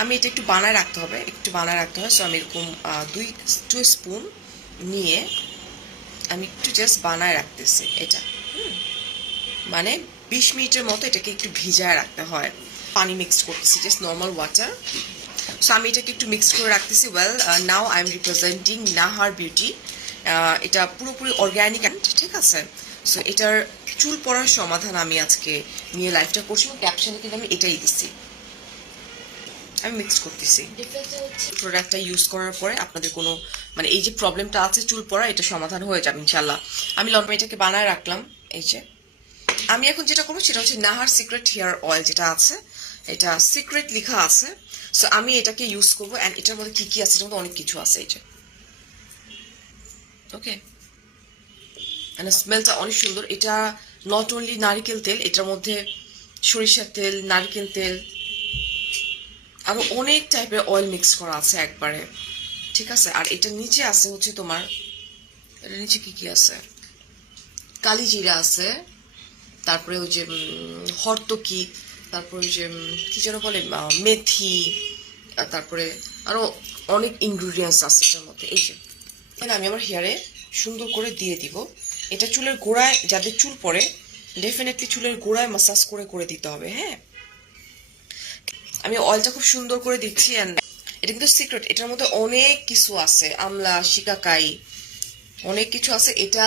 আমি এটা একটু বানায় রাখতে হবে, একটু বানায় রাখতে হবে। সো আমি এরকম দুই টু স্পুন নিয়ে আমি একটু জাস্ট বানায় রাখতেছি এটা। মানে বিশ মিনিটের মতো এটাকে একটু ভিজায় রাখতে হয়। পানি মিক্স করতেছি জাস্ট নর্মাল ওয়াটার সো আমি এটাকে একটু মিক্স করে রাখতেছি। Well now I am representing Nahar beauty এটা পুরোপুরি অর্গ্যানিক ঠিক আছে? সো এটার চুল পড়ার সমাধান আমি আজকে নিয়ে লাইফটা করছি এবং ক্যাপশনে কিন্তু আমি এটাই দিচ্ছি আমি মিক্স করতেছি। প্রোডাক্টটা ইউজ করার পরে আপনাদের কোনো মানে এই যে প্রবলেমটা আছে চুল পড়া, এটা সমাধান হয়ে যাবে ইনশাল্লাহ আমি লন্ডন এটাকে বানায় রাখলাম, এই যে। আমি এখন যেটা করব সেটা হচ্ছে নাহার সিক্রেট হেয়ার অয়েল যেটা আছে, এটা সিক্রেট লেখা আছে। সো আমি এটাকে ইউজ করব অ্যান্ড এটার মধ্যে কী কী আছে, এটার মধ্যে অনেক কিছু আছে, এই যে। ওকে মানে স্মেলটা অনেক সুন্দর। এটা নট অনলি নারিকেল তেল, এটার মধ্যে সরিষার তেল, নারকেল তেল আরও অনেক টাইপের অয়েল মিক্স করা আছে একবারে। ঠিক আছে? আর এটা নিচে আছে হচ্ছে তোমার, এটা নিচে কি কি আছে? কালি জিরা আছে, তারপরে ওই যে হর্তকি, তারপরে ওই যে কি যেন বলে মেথি তারপরে আরও অনেক ইনগ্রিডিয়েন্টস আছে এটার মধ্যে। এই যে এখানে আমি আমার হেয়ারে সুন্দর করে দিয়ে দিব। এটা চুলের গোড়ায়, যাদের চুল পড়ে ডেফিনেটলি চুলের গোড়ায় মাসাজ করে করে দিতে হবে হ্যাঁ? আমি অয়েলটা খুব সুন্দর করে দিচ্ছি and এটা কিন্তু সিক্রেট এটার মধ্যে অনেক কিছু আছে, আমলা, শিকাকাই, অনেক কিছু আছে। এটা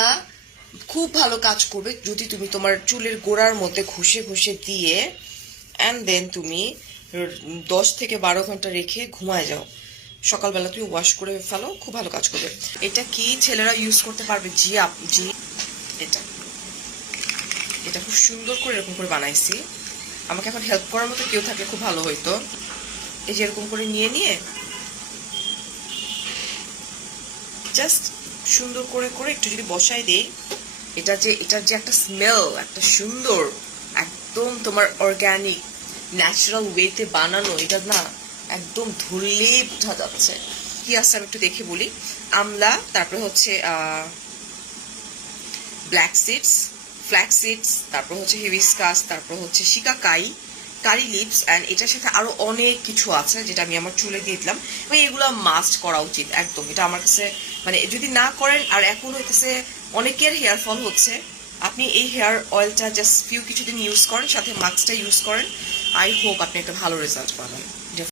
খুব ভালো কাজ করবে যদি তুমি তোমার চুলের গোড়ার মধ্যে ঘষে ঘষে দিয়ে অ্যান্ড দেন তুমি দশ থেকে বারো ঘণ্টা রেখে ঘুমায় যাও। সকালবেলা তুমি ওয়াশ করে ফেলো, খুব ভালো কাজ করবে। এটা কি ছেলেরা ইউজ করতে পারবে? জি আপ, জি, এটা। এটা খুব সুন্দর করে এরকম করে বানাইছি। আমাকে এখন হেল্প করার মতো কেউ থাকলে খুব ভালো হইতো। এই যে এরকম করে নিয়ে নিয়ে জাস্ট সুন্দর করে করে একটু যদি বসাই দিই, এটা যে, এটার যে একটা স্মেল একটা সুন্দর, একদম তোমার অর্গানিক ন্যাচারাল ওয়েতে বানানো, এটা না একদম ধরলেই বোঝা যাচ্ছে। কি আছে আমি একটু দেখে বলি। আমলা, তারপরে হচ্ছে ব্ল্যাক সিডস ফ্ল্যাক সিডস তারপর হচ্ছে হিবিস্কাস তারপর হচ্ছে শিকাকাই কারি লিপস অ্যান্ড এটার সাথে আরও অনেক কিছু আছে যেটা আমি আমার চুলে দিয়ে দিলাম। এবং এগুলো মাস্ট করা উচিত, একদম। এটা আমার কাছে মানে যদি না করেন, আর এখন হইতেছে অনেকের হেয়ার ফল হচ্ছে, আপনি এই হেয়ার অয়েলটা জাস্ট ফিউ কিছুদিন ইউজ করেন, সাথে মাস্কটা ইউজ করেন। আই হোপ আপনি একটা ভালো রেজাল্ট পাবেন।